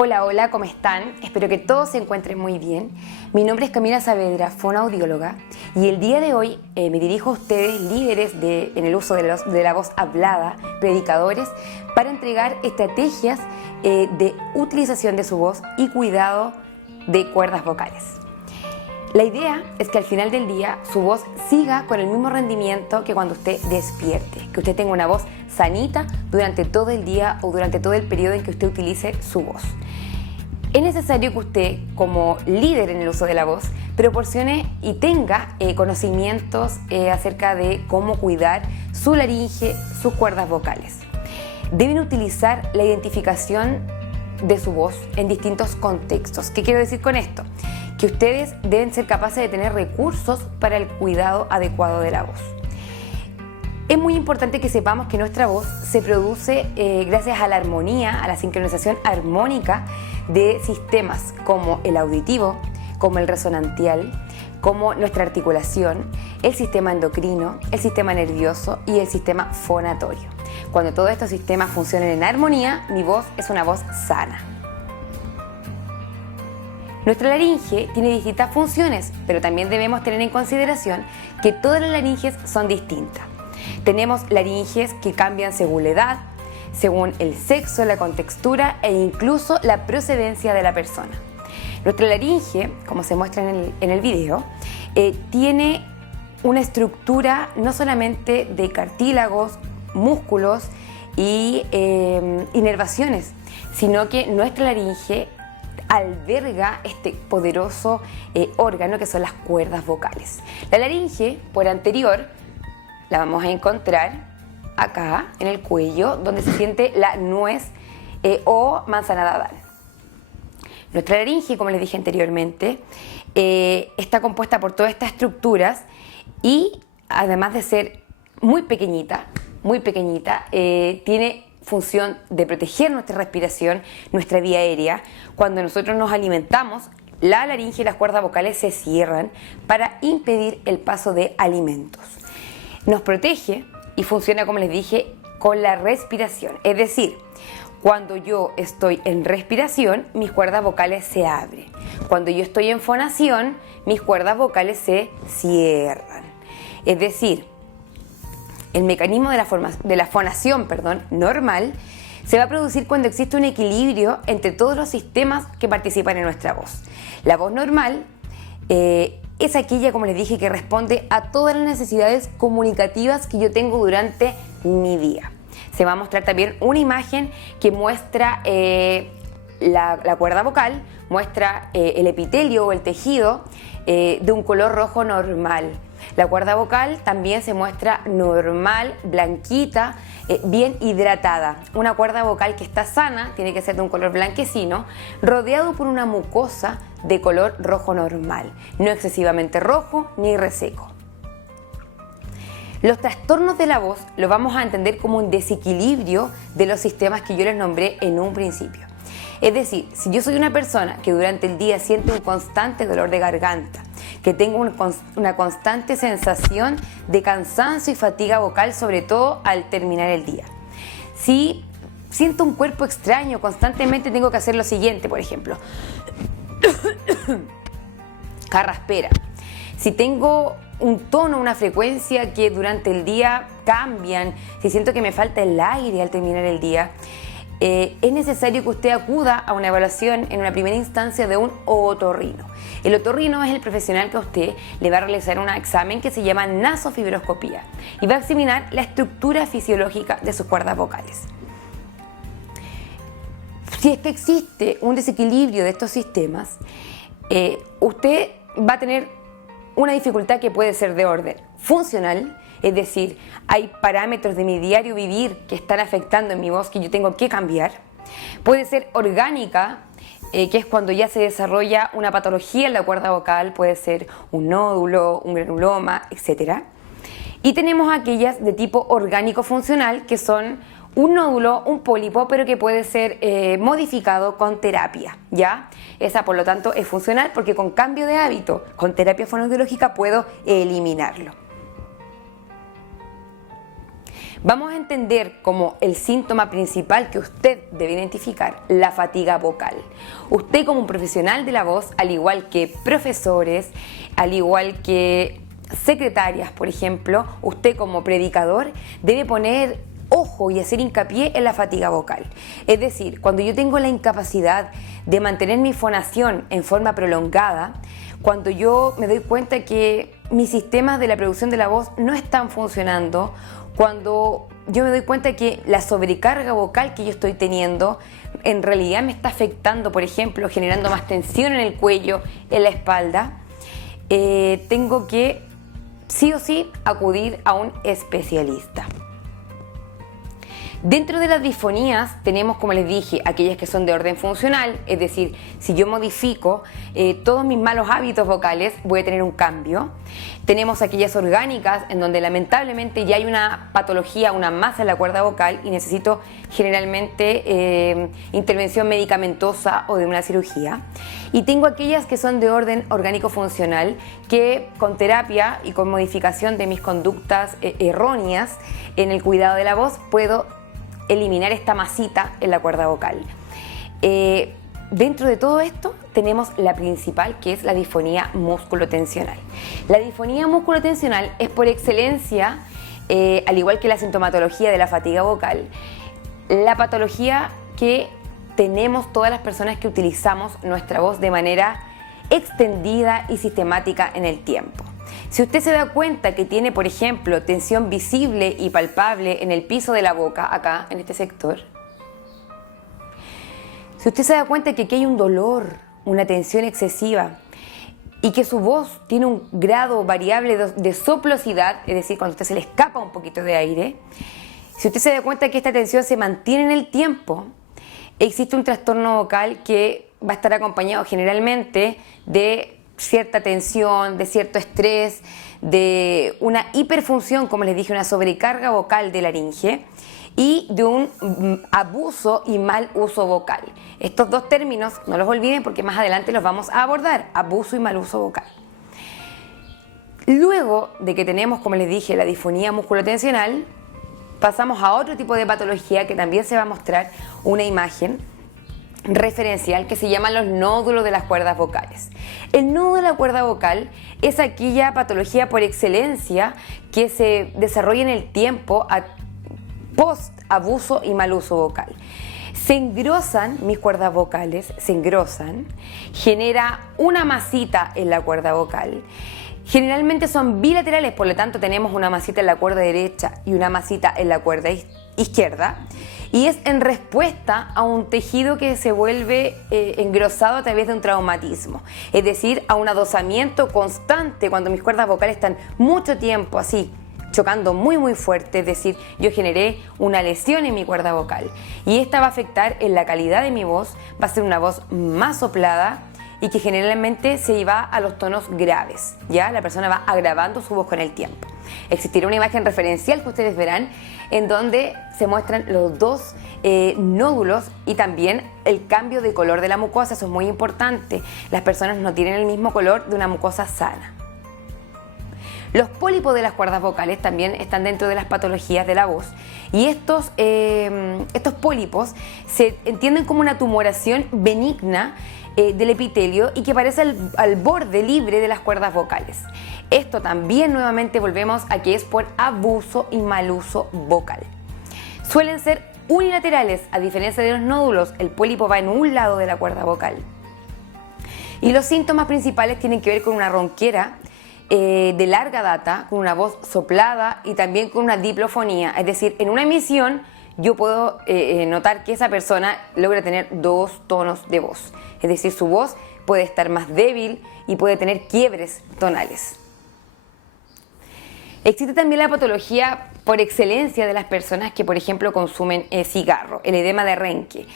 Hola, hola, ¿cómo están? Espero que todos se encuentren muy bien. Mi nombre es Camila Saavedra, fonoaudióloga, y el día de hoy me dirijo a ustedes, líderes en el uso de la voz hablada, predicadores, para entregar estrategias de utilización de su voz y cuidado de cuerdas vocales. La idea es que al final del día su voz siga con el mismo rendimiento que cuando usted despierte, que usted tenga una voz sanita durante todo el día o durante todo el periodo en que usted utilice su voz. Es necesario que usted, como líder en el uso de la voz, proporcione y tenga conocimientos acerca de cómo cuidar su laringe, sus cuerdas vocales. Deben utilizar la identificación de su voz en distintos contextos. ¿Qué quiero decir con esto? Que ustedes deben ser capaces de tener recursos para el cuidado adecuado de la voz. Es muy importante que sepamos que nuestra voz se produce gracias a la armonía, a la sincronización armónica de sistemas como el auditivo, como el resonantial, como nuestra articulación, el sistema endocrino, el sistema nervioso y el sistema fonatorio. Cuando todos estos sistemas funcionan en armonía, mi voz es una voz sana. Nuestra laringe tiene distintas funciones, pero también debemos tener en consideración que todas las laringes son distintas. Tenemos laringes que cambian según la edad, según el sexo, la contextura e incluso la procedencia de la persona. Nuestra laringe, como se muestra en el video, tiene una estructura no solamente de cartílagos, músculos y inervaciones, sino que nuestra laringe alberga este poderoso órgano que son las cuerdas vocales. La laringe, por anterior, la vamos a encontrar acá en el cuello, donde se siente la nuez o manzana de Adán. Nuestra laringe, como les dije anteriormente, está compuesta por todas estas estructuras y además de ser muy pequeñita, tiene función de proteger nuestra respiración, nuestra vía aérea. Cuando nosotros nos alimentamos, la laringe y las cuerdas vocales se cierran para impedir el paso de alimentos. Nos protege y funciona, como les dije, con la respiración. Es decir, cuando yo estoy en respiración, mis cuerdas vocales se abren. Cuando yo estoy en fonación, mis cuerdas vocales se cierran. Es decir, el mecanismo de la fonación normal se va a producir cuando existe un equilibrio entre todos los sistemas que participan en nuestra voz. La voz normal es aquella, como les dije, que responde a todas las necesidades comunicativas que yo tengo durante mi día. Se va a mostrar también una imagen que muestra la cuerda vocal, muestra el epitelio o el tejido de un color rojo normal. La cuerda vocal también se muestra normal, blanquita, bien hidratada. Una cuerda vocal que está sana tiene que ser de un color blanquecino, rodeado por una mucosa de color rojo normal, no excesivamente rojo ni reseco. Los trastornos de la voz los vamos a entender como un desequilibrio de los sistemas que yo les nombré en un principio. Es decir, si yo soy una persona que durante el día siente un constante dolor de garganta, que tengo una constante sensación de cansancio y fatiga vocal, sobre todo al terminar el día. Si siento un cuerpo extraño, constantemente tengo que hacer lo siguiente, por ejemplo, carraspera. Si tengo un tono, una frecuencia que durante el día cambian, si siento que me falta el aire al terminar el día, es necesario que usted acuda a una evaluación en una primera instancia de un otorrino. El otorrino es el profesional que a usted le va a realizar un examen que se llama nasofibroscopía y va a examinar la estructura fisiológica de sus cuerdas vocales. Si es que existe un desequilibrio de estos sistemas, usted va a tener una dificultad que puede ser de orden funcional, es decir, hay parámetros de mi diario vivir que están afectando en mi voz que yo tengo que cambiar. Puede ser orgánica, que es cuando ya se desarrolla una patología en la cuerda vocal, puede ser un nódulo, un granuloma, etc. Y tenemos aquellas de tipo orgánico funcional, que son un nódulo, un pólipo, pero que puede ser modificado con terapia, ¿ya? Esa, por lo tanto, es funcional porque con cambio de hábito, con terapia fonoaudiológica, puedo eliminarlo. Vamos a entender como el síntoma principal que usted debe identificar, la fatiga vocal. Usted como un profesional de la voz, al igual que profesores, al igual que secretarias, por ejemplo, usted como predicador debe poner ojo y hacer hincapié en la fatiga vocal. Es decir, cuando yo tengo la incapacidad de mantener mi fonación en forma prolongada, cuando yo me doy cuenta que mis sistemas de la producción de la voz no están funcionando, cuando yo me doy cuenta que la sobrecarga vocal que yo estoy teniendo en realidad me está afectando, por ejemplo, generando más tensión en el cuello, en la espalda, tengo que sí o sí acudir a un especialista. Dentro de las disfonías tenemos, como les dije, aquellas que son de orden funcional, es decir, si yo modifico todos mis malos hábitos vocales, voy a tener un cambio. Tenemos aquellas orgánicas en donde lamentablemente ya hay una patología, una masa en la cuerda vocal y necesito generalmente intervención medicamentosa o de una cirugía. Y tengo aquellas que son de orden orgánico funcional que con terapia y con modificación de mis conductas erróneas en el cuidado de la voz puedo eliminar esta masita en la cuerda vocal. Dentro de todo esto tenemos la principal, que es la disfonía musculotensional. La disfonía musculotensional es por excelencia, al igual que la sintomatología de la fatiga vocal, la patología que tenemos todas las personas que utilizamos nuestra voz de manera extendida y sistemática en el tiempo. Si usted se da cuenta que tiene, por ejemplo, tensión visible y palpable en el piso de la boca, acá, en este sector, si usted se da cuenta que aquí hay un dolor, una tensión excesiva y que su voz tiene un grado variable de soplosidad, es decir, cuando a usted se le escapa un poquito de aire, si usted se da cuenta que esta tensión se mantiene en el tiempo, existe un trastorno vocal que va a estar acompañado generalmente de cierta tensión, de cierto estrés, de una hiperfunción, como les dije, una sobrecarga vocal de laringe y de un abuso y mal uso vocal. Estos dos términos no los olviden porque más adelante los vamos a abordar, abuso y mal uso vocal. Luego de que tenemos, como les dije, la disfonía musculotensional, pasamos a otro tipo de patología que también se va a mostrar una imagen referencial que se llaman los nódulos de las cuerdas vocales. El nódulo de la cuerda vocal es aquella patología por excelencia que se desarrolla en el tiempo post abuso y mal uso vocal. Se engrosan mis cuerdas vocales, se engrosan, genera una masita en la cuerda vocal. Generalmente son bilaterales, por lo tanto tenemos una masita en la cuerda derecha y una masita en la cuerda izquierda. Y es en respuesta a un tejido que se vuelve engrosado a través de un traumatismo, es decir, a un adosamiento constante cuando mis cuerdas vocales están mucho tiempo así, chocando muy fuerte, es decir, yo generé una lesión en mi cuerda vocal y esta va a afectar en la calidad de mi voz, va a ser una voz más soplada y que generalmente se va a los tonos graves, ya la persona va agravando su voz con el tiempo. Existirá una imagen referencial que ustedes verán en donde se muestran los dos nódulos y también el cambio de color de la mucosa, eso es muy importante. Las personas no tienen el mismo color de una mucosa sana. Los pólipos de las cuerdas vocales también están dentro de las patologías de la voz y estos pólipos se entienden como una tumoración benigna del epitelio y que aparece al borde libre de las cuerdas vocales. Esto también nuevamente volvemos a que es por abuso y mal uso vocal. Suelen ser unilaterales, a diferencia de los nódulos, el pólipo va en un lado de la cuerda vocal. Y los síntomas principales tienen que ver con una ronquera de larga data, con una voz soplada y también con una diplofonía, es decir, en una emisión yo puedo notar que esa persona logra tener dos tonos de voz, es decir, su voz puede estar más débil y puede tener quiebres tonales. Existe también la patología por excelencia de las personas que, por ejemplo, consumen cigarro, el edema de Renke.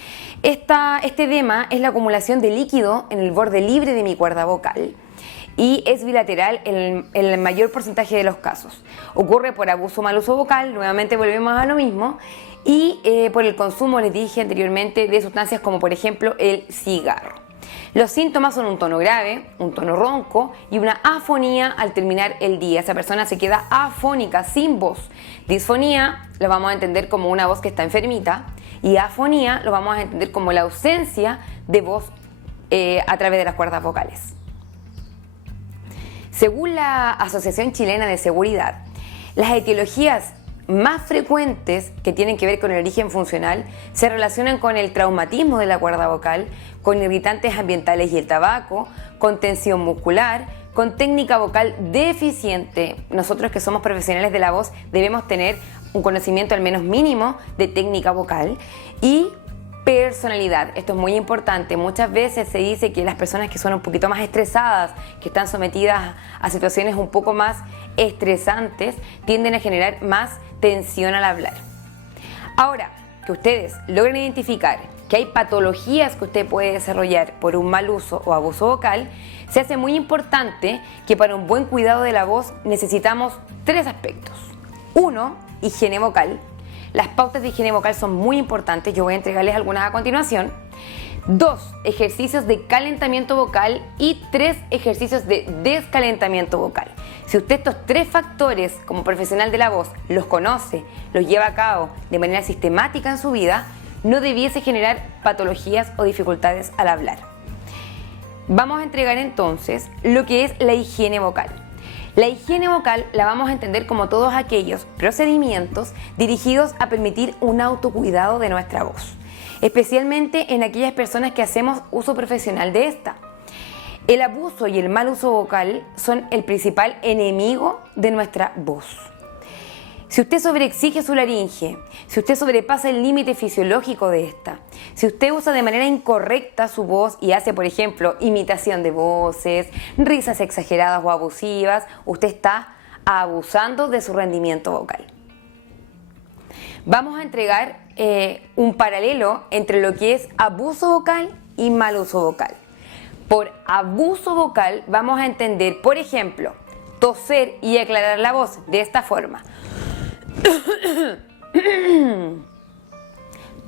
Este edema es la acumulación de líquido en el borde libre de mi cuerda vocal y es bilateral en el mayor porcentaje de los casos. Ocurre por abuso o mal uso vocal, nuevamente volvemos a lo mismo, y por el consumo, les dije anteriormente, de sustancias como por ejemplo el cigarro. Los síntomas son un tono grave, un tono ronco y una afonía al terminar el día. Esa persona se queda afónica, sin voz. Disfonía lo vamos a entender como una voz que está enfermita y afonía lo vamos a entender como la ausencia de voz a través de las cuerdas vocales. Según la Asociación Chilena de Seguridad, las etiologías más frecuentes que tienen que ver con el origen funcional se relacionan con el traumatismo de la cuerda vocal, con irritantes ambientales y el tabaco, con tensión muscular, con técnica vocal deficiente. Nosotros que somos profesionales de la voz debemos tener un conocimiento al menos mínimo de técnica vocal y personalidad. Esto es muy importante. Muchas veces se dice que las personas que son un poquito más estresadas, que están sometidas a situaciones un poco más estresantes, tienden a generar más tensión al hablar. Ahora, que ustedes logren identificar que hay patologías que usted puede desarrollar por un mal uso o abuso vocal, se hace muy importante que para un buen cuidado de la voz necesitamos 3 aspectos. 1, higiene vocal. Las pautas de higiene vocal son muy importantes, yo voy a entregarles algunas a continuación. 2, ejercicios de calentamiento vocal y 3 ejercicios de descalentamiento vocal. Si usted estos 3 factores como profesional de la voz los conoce, los lleva a cabo de manera sistemática en su vida, no debiese generar patologías o dificultades al hablar. Vamos a entregar entonces lo que es la higiene vocal. La higiene vocal la vamos a entender como todos aquellos procedimientos dirigidos a permitir un autocuidado de nuestra voz, especialmente en aquellas personas que hacemos uso profesional de esta. El abuso y el mal uso vocal son el principal enemigo de nuestra voz. Si usted sobreexige su laringe, si usted sobrepasa el límite fisiológico de esta, si usted usa de manera incorrecta su voz y hace, por ejemplo, imitación de voces, risas exageradas o abusivas, usted está abusando de su rendimiento vocal. Vamos a entregar un paralelo entre lo que es abuso vocal y mal uso vocal. Por abuso vocal vamos a entender, por ejemplo, toser y aclarar la voz de esta forma.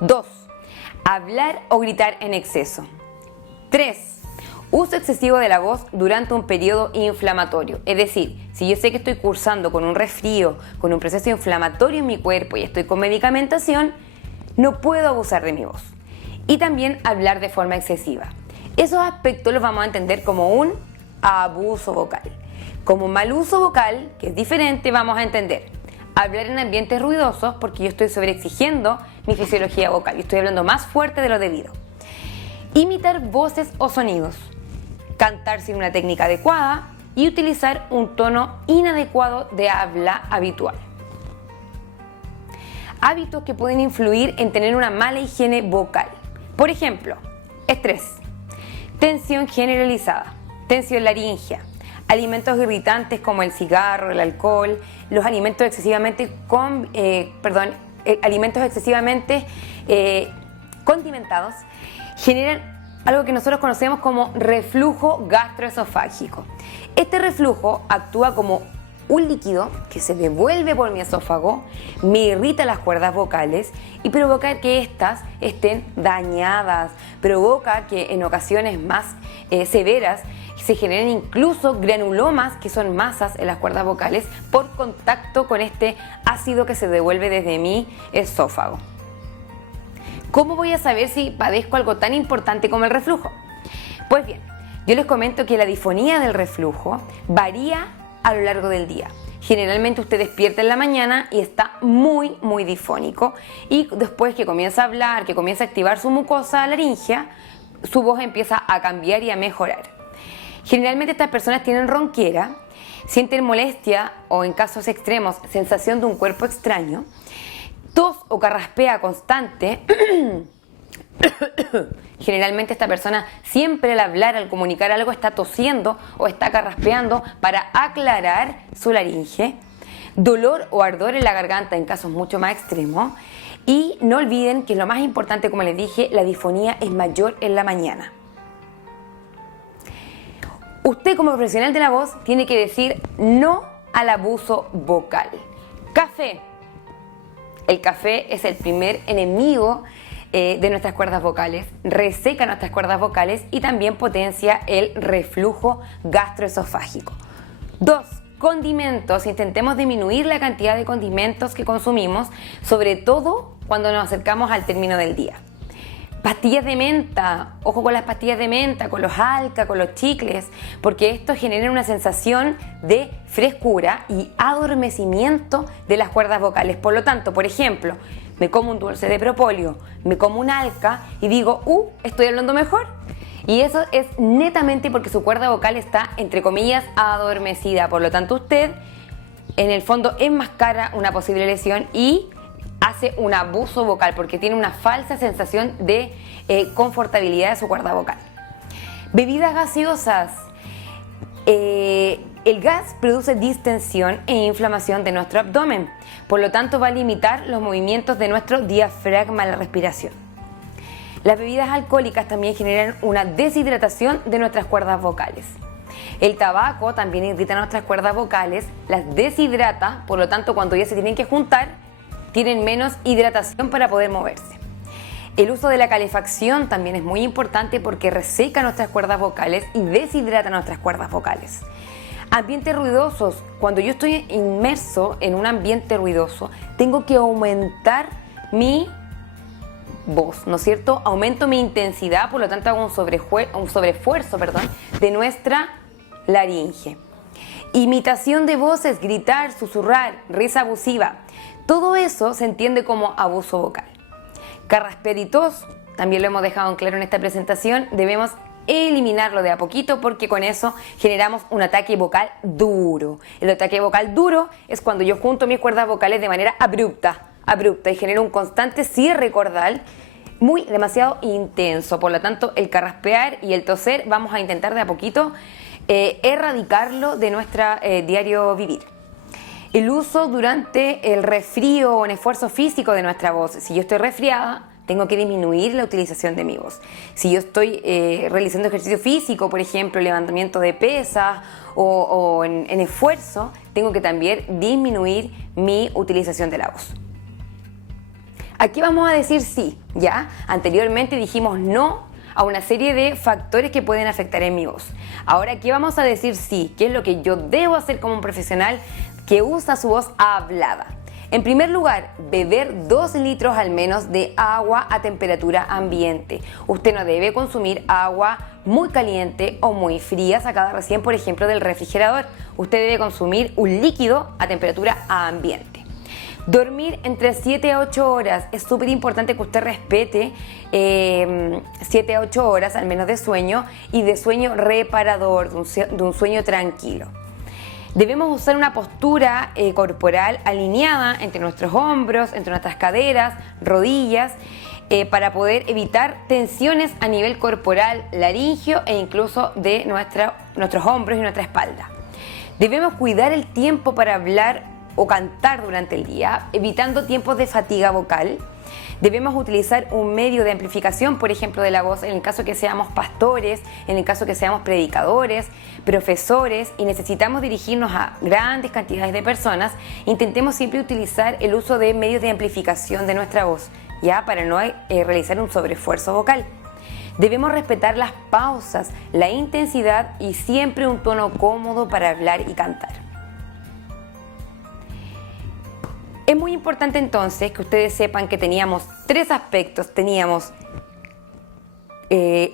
2. Hablar o gritar en exceso. 3. Uso excesivo de la voz durante un periodo inflamatorio. Es decir, si yo sé que estoy cursando con un resfrío, con un proceso inflamatorio en mi cuerpo y estoy con medicamentación, no puedo abusar de mi voz. Y también hablar de forma excesiva. Esos aspectos los vamos a entender como un abuso vocal. Como mal uso vocal, que es diferente, vamos a entender hablar en ambientes ruidosos porque yo estoy sobreexigiendo mi fisiología vocal y estoy hablando más fuerte de lo debido. Imitar voces o sonidos, cantar sin una técnica adecuada y utilizar un tono inadecuado de habla habitual. Hábitos que pueden influir en tener una mala higiene vocal. Por ejemplo, estrés, tensión generalizada, tensión laringea, alimentos irritantes como el cigarro, el alcohol, los alimentos excesivamente condimentados generan algo que nosotros conocemos como reflujo gastroesofágico. Este reflujo actúa como un líquido que se devuelve por mi esófago, me irrita las cuerdas vocales y provoca que éstas estén dañadas, provoca que en ocasiones más severas se generen incluso granulomas, que son masas en las cuerdas vocales, por contacto con este ácido que se devuelve desde mi esófago. ¿Cómo voy a saber si padezco algo tan importante como el reflujo? Pues bien, yo les comento que la disfonía del reflujo varía a lo largo del día. Generalmente usted despierta en la mañana y está muy difónico y después que comienza a hablar, que comienza a activar su mucosa laringea, su voz empieza a cambiar y a mejorar. Generalmente estas personas tienen ronquera, sienten molestia o en casos extremos sensación de un cuerpo extraño, tos o carraspea constante. Generalmente esta persona siempre al hablar, al comunicar algo, está tosiendo o está carraspeando para aclarar su laringe, dolor o ardor en la garganta en casos mucho más extremos. Y no olviden que lo más importante, como les dije, la disfonía es mayor en la mañana. Usted como profesional de la voz tiene que decir no al abuso vocal. Café. El café es el primer enemigo de nuestras cuerdas vocales, reseca nuestras cuerdas vocales y también potencia el reflujo gastroesofágico. 2. Condimentos. Intentemos disminuir la cantidad de condimentos que consumimos, sobre todo cuando nos acercamos al término del día. Pastillas de menta, ojo con las pastillas de menta, con los Alka, con los chicles, porque esto genera una sensación de frescura y adormecimiento de las cuerdas vocales. Por lo tanto, por ejemplo, me como un dulce de propóleo, me como un Alka y digo, estoy hablando mejor. Y eso es netamente porque su cuerda vocal está, entre comillas, adormecida. Por lo tanto, usted, en el fondo, enmascara una posible lesión y hace un abuso vocal porque tiene una falsa sensación de confortabilidad de su cuerda vocal. Bebidas gaseosas. El gas produce distensión e inflamación de nuestro abdomen, por lo tanto va a limitar los movimientos de nuestro diafragma a la respiración. Las bebidas alcohólicas también generan una deshidratación de nuestras cuerdas vocales. El tabaco también irrita nuestras cuerdas vocales, las deshidrata, por lo tanto cuando ya se tienen que juntar, tienen menos hidratación para poder moverse. El uso de la calefacción también es muy importante porque reseca nuestras cuerdas vocales y deshidrata nuestras cuerdas vocales. Ambientes ruidosos. Cuando yo estoy inmerso en un ambiente ruidoso, tengo que aumentar mi voz, ¿no es cierto? Aumento mi intensidad, por lo tanto hago un sobreesfuerzo de nuestra laringe. Imitación de voces, gritar, susurrar, risa abusiva. Todo eso se entiende como abuso vocal. Carraspear y tos, también lo hemos dejado en claro en esta presentación, debemos eliminarlo de a poquito porque con eso generamos un ataque vocal duro. El ataque vocal duro es cuando yo junto mis cuerdas vocales de manera abrupta y genero un constante cierre cordal demasiado intenso. Por lo tanto, el carraspear y el toser vamos a intentar de a poquito erradicarlo de nuestro diario vivir. El uso durante el resfrío o en esfuerzo físico de nuestra voz. Si yo estoy resfriada, tengo que disminuir la utilización de mi voz. Si yo estoy realizando ejercicio físico, por ejemplo, levantamiento de pesas o en esfuerzo, tengo que también disminuir mi utilización de la voz. Aquí vamos a decir sí, ¿ya? Anteriormente dijimos no a una serie de factores que pueden afectar en mi voz. Ahora aquí vamos a decir sí, ¿qué es lo que yo debo hacer como un profesional que usa su voz hablada? En primer lugar, beber 2 litros al menos de agua a temperatura ambiente. Usted no debe consumir agua muy caliente o muy fría sacada recién, por ejemplo, del refrigerador. Usted debe consumir un líquido a temperatura ambiente. Dormir entre 7 a 8 horas. Es súper importante que usted respete 7 a 8 horas al menos de sueño y de sueño reparador, de un sueño tranquilo. Debemos usar una postura corporal alineada entre nuestros hombros, entre nuestras caderas, rodillas, para poder evitar tensiones a nivel corporal, laringio e incluso de nuestros hombros y nuestra espalda. Debemos cuidar el tiempo para hablar o cantar durante el día, evitando tiempos de fatiga vocal. Debemos utilizar un medio de amplificación, por ejemplo, de la voz, en el caso que seamos pastores, en el caso que seamos predicadores, profesores y necesitamos dirigirnos a grandes cantidades de personas. Intentemos siempre utilizar el uso de medios de amplificación de nuestra voz, ya para no realizar un sobreesfuerzo vocal. Debemos respetar las pausas, la intensidad y siempre un tono cómodo para hablar y cantar. Es muy importante entonces que ustedes sepan que teníamos 3 aspectos. Teníamos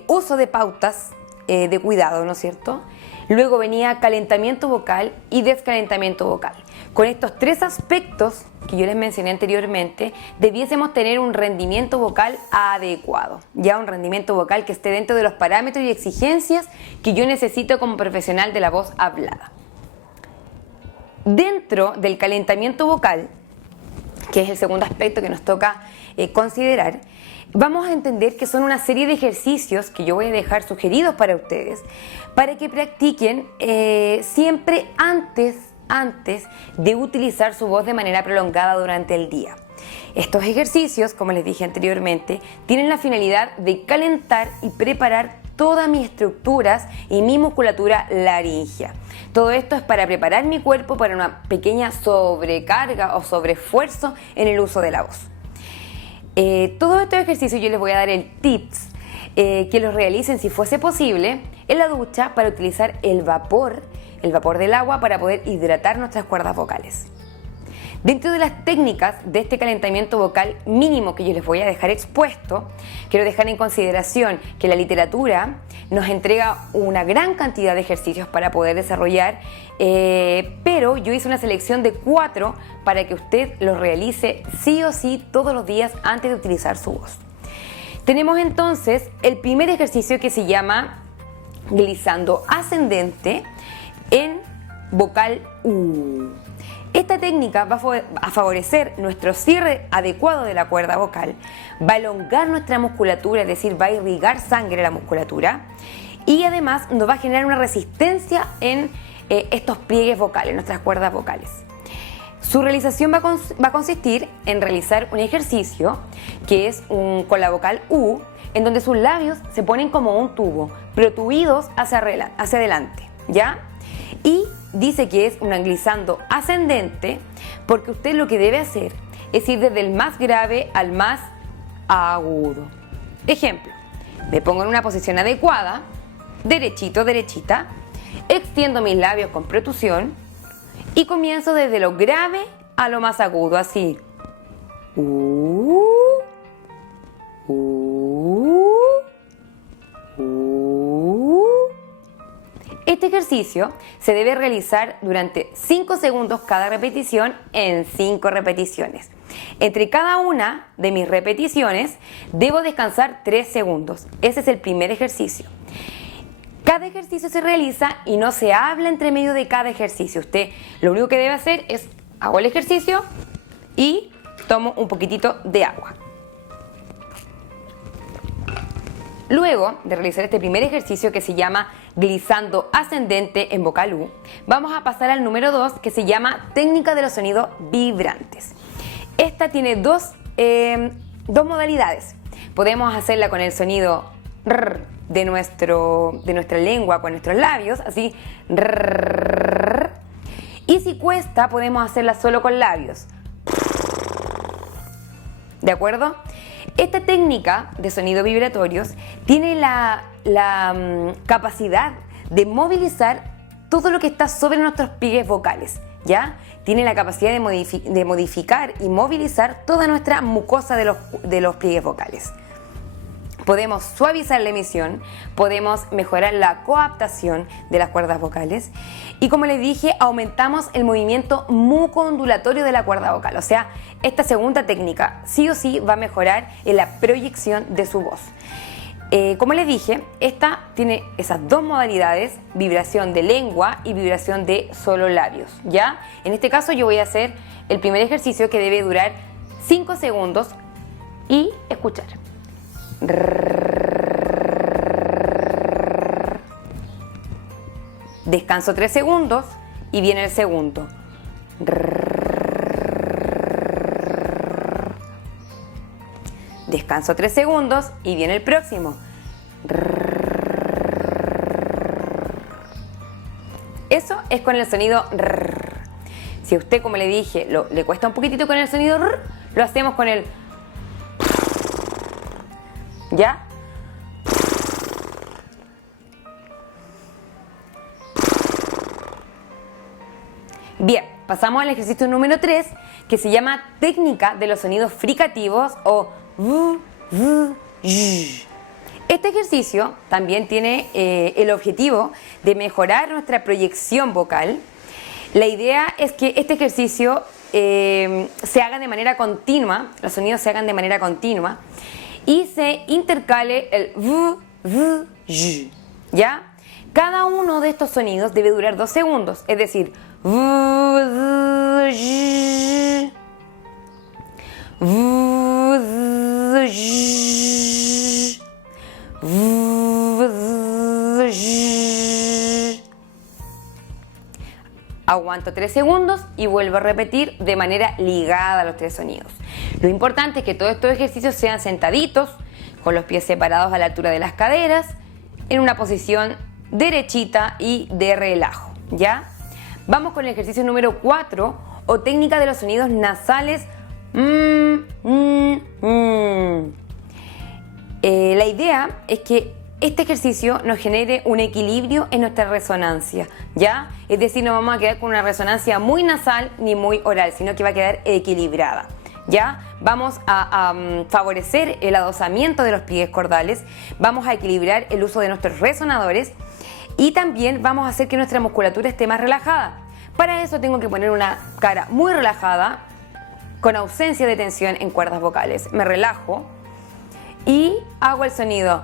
uso de pautas de cuidado, ¿no es cierto? Luego venía calentamiento vocal y descalentamiento vocal. Con estos 3 aspectos que yo les mencioné anteriormente, debiésemos tener un rendimiento vocal adecuado. Ya un rendimiento vocal que esté dentro de los parámetros y exigencias que yo necesito como profesional de la voz hablada. Dentro del calentamiento vocal, que es el segundo aspecto que nos toca considerar, vamos a entender que son una serie de ejercicios que yo voy a dejar sugeridos para ustedes, para que practiquen siempre antes de utilizar su voz de manera prolongada durante el día. Estos ejercicios, como les dije anteriormente, tienen la finalidad de calentar y preparar todas mis estructuras y mi musculatura laringea. Todo esto es para preparar mi cuerpo para una pequeña sobrecarga o sobreesfuerzo en el uso de la voz. Todos estos ejercicios yo les voy a dar el tips que los realicen si fuese posible en la ducha para utilizar el vapor del agua para poder hidratar nuestras cuerdas vocales. Dentro de las técnicas de este calentamiento vocal mínimo que yo les voy a dejar expuesto, quiero dejar en consideración que la literatura nos entrega una gran cantidad de ejercicios para poder desarrollar, pero yo hice una selección de 4 para que usted los realice sí o sí todos los días antes de utilizar su voz. Tenemos entonces el primer ejercicio que se llama glissando ascendente en vocal U. Esta técnica va a favorecer nuestro cierre adecuado de la cuerda vocal, va a elongar nuestra musculatura, es decir, va a irrigar sangre a la musculatura y además nos va a generar una resistencia en estos pliegues vocales, nuestras cuerdas vocales. Su realización va a consistir en realizar un ejercicio que es con la vocal U, en donde sus labios se ponen como un tubo, protuidos hacia adelante, ¿ya? Y dice que es un glissando ascendente porque usted lo que debe hacer es ir desde el más grave al más agudo. Ejemplo, me pongo en una posición adecuada, derechito, derechita, extiendo mis labios con protrusión y comienzo desde lo grave a lo más agudo, así. Este ejercicio se debe realizar durante 5 segundos cada repetición en 5 repeticiones. Entre cada una de mis repeticiones debo descansar 3 segundos. Ese es el primer ejercicio. Cada ejercicio se realiza y no se habla entre medio de cada ejercicio. Usted lo único que debe hacer es hago el ejercicio y tomo un poquitito de agua. Luego de realizar este primer ejercicio que se llama glissando ascendente en vocal U, vamos a pasar al número 2 que se llama técnica de los sonidos vibrantes. Esta tiene dos modalidades. Podemos hacerla con el sonido R de nuestra lengua, con nuestros labios, así. R. Y si cuesta, podemos hacerla solo con labios. ¿De acuerdo? Esta técnica de sonidos vibratorios tiene la capacidad de movilizar todo lo que está sobre nuestros pliegues vocales, ¿ya? Tiene la capacidad de modificar y movilizar toda nuestra mucosa de los pliegues vocales. Podemos suavizar la emisión, podemos mejorar la coaptación de las cuerdas vocales y, como les dije, aumentamos el movimiento mucoondulatorio de la cuerda vocal. O sea, esta segunda técnica sí o sí va a mejorar en la proyección de su voz. Como les dije, esta tiene esas dos modalidades, vibración de lengua y vibración de solo labios, ¿ya? En este caso yo voy a hacer el primer ejercicio que debe durar 5 segundos y escuchar. Descanso 3 segundos y viene el segundo. Descanso 3 segundos y viene el próximo. Eso es con el sonido R. Si a usted, como le dije, le cuesta un poquitito con el sonido R, lo hacemos con el ¿ya? Bien, pasamos al ejercicio número 3 que se llama técnica de los sonidos fricativos o v, v, j. Este ejercicio también tiene el objetivo de mejorar nuestra proyección vocal. La idea es que este ejercicio se haga de manera continua, los sonidos se hagan de manera continua y se intercale el v, v, j, ¿ya? Cada uno de estos sonidos debe durar 2 segundos, es decir, v, v, j, v, v, j, v, v, j. Aguanto 3 segundos y vuelvo a repetir de manera ligada a los 3 sonidos. Lo importante es que todos estos ejercicios sean sentaditos, con los pies separados a la altura de las caderas, en una posición derechita y de relajo, ¿ya? Vamos con el ejercicio número 4 o técnica de los sonidos nasales La idea es que este ejercicio nos genere un equilibrio en nuestra resonancia, ¿ya? Es decir, no vamos a quedar con una resonancia muy nasal ni muy oral, sino que va a quedar equilibrada, ¿ya? Vamos a favorecer el adosamiento de los pliegues cordales, vamos a equilibrar el uso de nuestros resonadores y también vamos a hacer que nuestra musculatura esté más relajada. Para eso tengo que poner una cara muy relajada, con ausencia de tensión en cuerdas vocales. Me relajo y hago el sonido.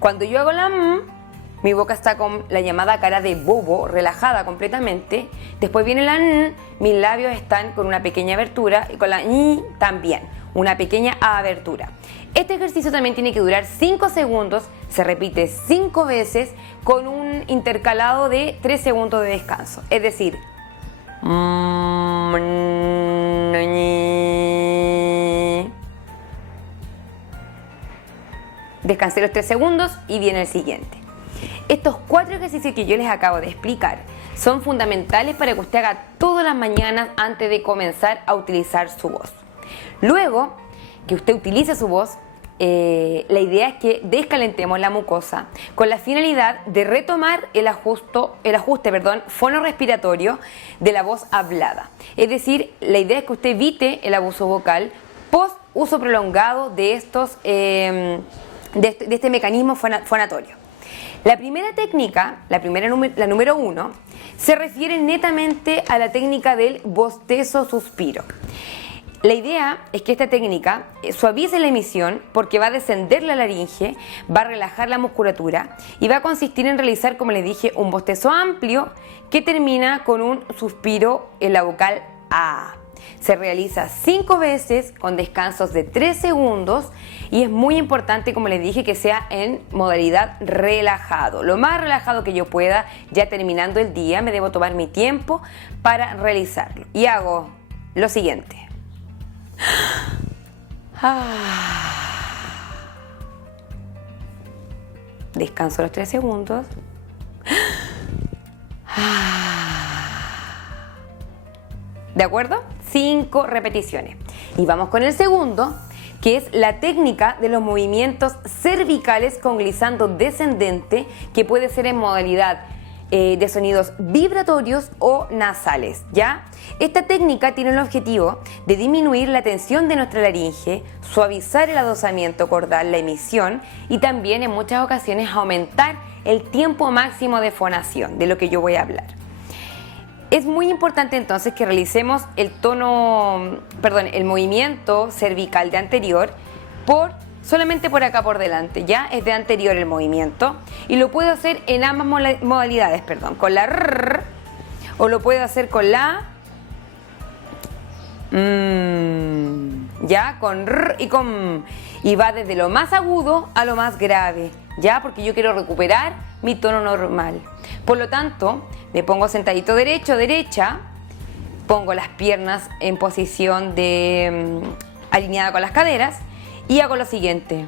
Cuando yo hago la mi boca está con la llamada cara de bobo, relajada completamente. Después viene la mis labios están con una pequeña abertura y con la también, una pequeña abertura. Este ejercicio también tiene que durar 5 segundos, se repite 5 veces con un intercalado de 3 segundos de descanso. Es decir, descansé los 3 segundos y viene el siguiente. Estos 4 ejercicios que yo les acabo de explicar son fundamentales para que usted haga todas las mañanas antes de comenzar a utilizar su voz. Luego que usted utilice su voz, la idea es que descalentemos la mucosa con la finalidad de retomar el ajuste fonorrespiratorio de la voz hablada. Es decir, la idea es que usted evite el abuso vocal post uso prolongado de este mecanismo fonatorio. La primera técnica, la número 1, se refiere netamente a la técnica del bostezo-suspiro. La idea es que esta técnica suavice la emisión porque va a descender la laringe, va a relajar la musculatura y va a consistir en realizar, como les dije, un bostezo amplio que termina con un suspiro en la vocal A. Se realiza 5 veces con descansos de 3 segundos y es muy importante, como les dije, que sea en modalidad relajado. Lo más relajado que yo pueda, ya terminando el día, me debo tomar mi tiempo para realizarlo. Y hago lo siguiente. Descanso los 3 segundos. ¿De acuerdo? 5 repeticiones. Y vamos con el segundo, que es la técnica de los movimientos cervicales con glissando descendente, que puede ser en modalidad de sonidos vibratorios o nasales, ¿ya? Esta técnica tiene el objetivo de disminuir la tensión de nuestra laringe, suavizar el adosamiento cordal, la emisión y también en muchas ocasiones aumentar el tiempo máximo de fonación, de lo que yo voy a hablar. Es muy importante entonces que realicemos el movimiento cervical de anterior solamente por acá por delante, ya es de anterior el movimiento y lo puedo hacer en ambas modalidades, con la R o lo puedo hacer con la ya con R y con y va desde lo más agudo a lo más grave, ya porque yo quiero recuperar mi tono normal. Por lo tanto, me pongo sentadito derecho, derecha, pongo las piernas en posición de alineada con las caderas y hago lo siguiente.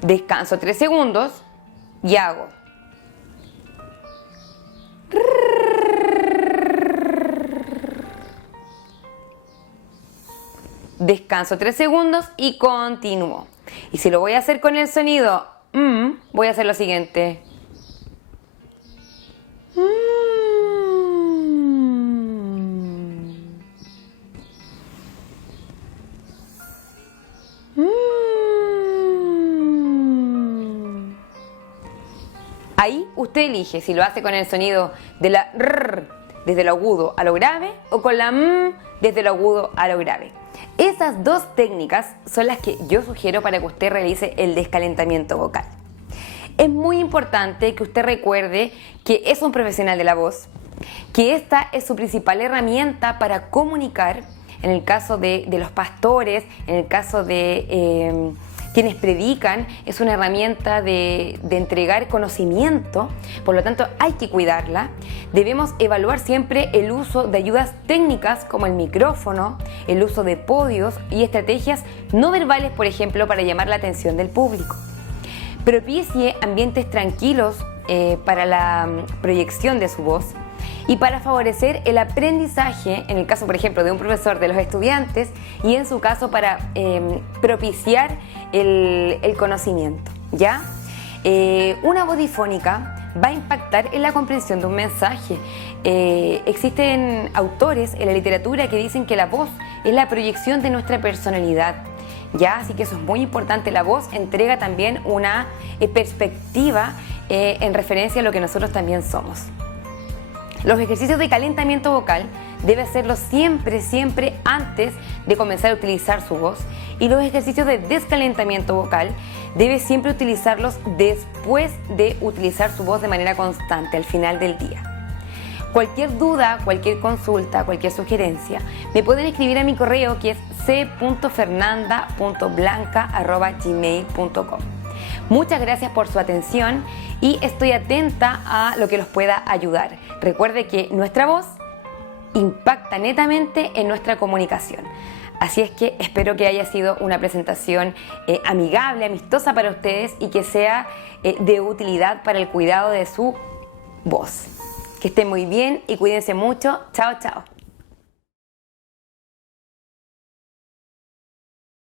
Descanso 3 segundos y hago. Descanso 3 segundos y continúo. Y si lo voy a hacer con el sonido voy a hacer lo siguiente. Ahí usted elige si lo hace con el sonido de la R desde lo agudo a lo grave o con la desde lo agudo a lo grave. Esas 2 técnicas son las que yo sugiero para que usted realice el descalentamiento vocal. Es muy importante que usted recuerde que es un profesional de la voz, que esta es su principal herramienta para comunicar, en el caso de los pastores, en el caso de quienes predican, es una herramienta de entregar conocimiento, por lo tanto hay que cuidarla. Debemos evaluar siempre el uso de ayudas técnicas como el micrófono, el uso de podios y estrategias no verbales, por ejemplo, para llamar la atención del público. Propicie ambientes tranquilos para la proyección de su voz y para favorecer el aprendizaje, en el caso, por ejemplo, de un profesor, de los estudiantes, y en su caso para propiciar el conocimiento, ¿ya? Una voz difónica va a impactar en la comprensión de un mensaje. Existen autores en la literatura que dicen que la voz es la proyección de nuestra personalidad, ¿ya? Así que eso es muy importante. La voz entrega también una perspectiva en referencia a lo que nosotros también somos. Los ejercicios de calentamiento vocal debe hacerlos siempre antes de comenzar a utilizar su voz, y los ejercicios de descalentamiento vocal debe siempre utilizarlos después de utilizar su voz de manera constante al final del día. Cualquier duda, cualquier consulta, cualquier sugerencia, me pueden escribir a mi correo, que es c.fernanda.blanca@gmail.com. Muchas gracias por su atención y estoy atenta a lo que los pueda ayudar. Recuerde que nuestra voz impacta netamente en nuestra comunicación. Así es que espero que haya sido una presentación amigable, amistosa para ustedes, y que sea de utilidad para el cuidado de su voz. Que estén muy bien y cuídense mucho. Chao, chao.